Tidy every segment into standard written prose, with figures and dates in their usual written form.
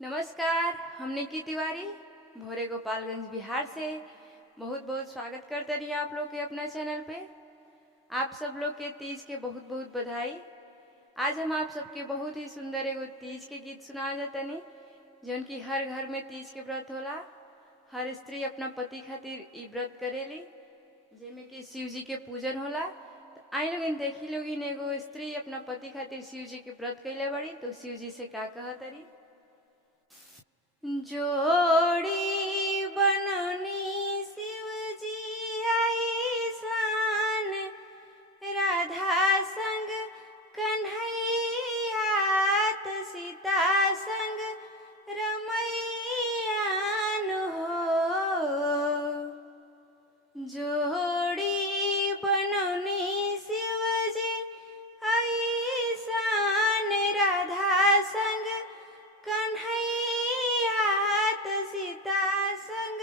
नमस्कार। हम निकी तिवारी भोरे गोपालगंज बिहार से बहुत बहुत स्वागत करते रहिए आप लोग के अपना चैनल पे। आप सब लोग के तीज के बहुत बहुत बधाई। आज हम आप सबके बहुत ही सुंदर एगो तीज के गीत सुना जातनी जौन की हर घर में तीज के व्रत होला। हर स्त्री अपना पति खातिर ई व्रत करेली जेमे कि शिव जी के पूजन होला। तो आई लोग देखी लोगिन एगो स्त्री अपना पति खातिर शिव जी के व्रत कैले बड़ी तो शिव जी से का कहतरी। जोड़ी बननी शिव जी ऐसान राधा संग कन्हैया त सीता संग रमैयान हो। जोड़ी बननी शिव जी ऐसान राधा संग कन्हैया सीता संग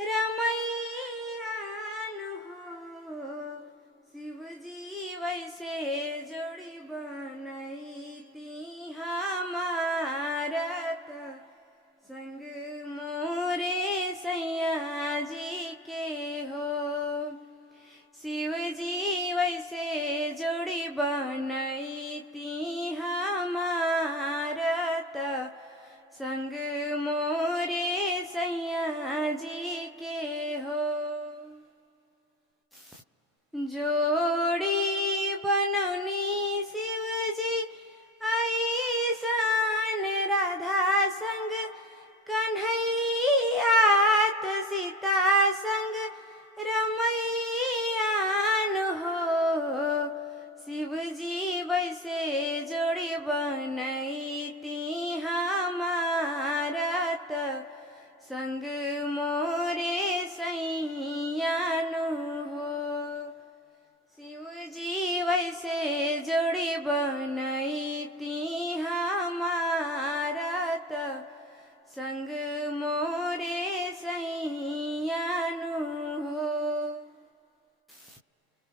रमैयान हो। शिव जी वैसे जोड़ी बनैती हमारा त संग मोरे सैया जी के हो। शिव जी वैसे जोड़ी बनैती हमारा त संग मोरे सैया जी के हो। जोड़ी बनौनी शिव जी ऐसान राधा संग कन्हैया त सीता संग रमैयान हो। शिव जी वैसे जोड़ी बनैती हमारा त संग मोरे सैयान हो। शिव जी वैसे जोड़ी बनैती हमारा त संग मोरे सैयान हो।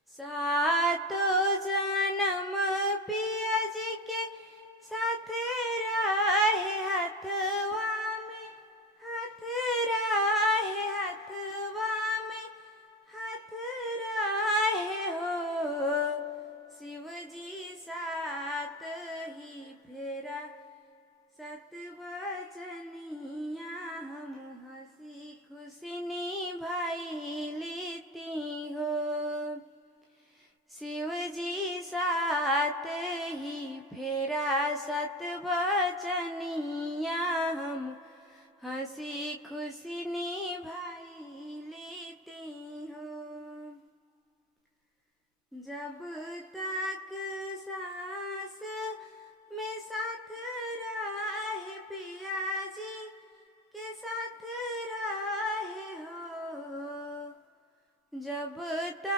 सातो जन्म पिया जी के साथ रहे हथवा में हाथ रहे हथवा में हाथ रहे हो। शिव जी सात ही फेरा सत वचनिया हम हंसी खुशी निभाई लेती हो। शिव जी सात ही फेरा सत वचनिया हम हंसी खुशी निभाई लेती हो। जब तक सांस में साथ रहे पिया जी के साथ रहे हो। जब तक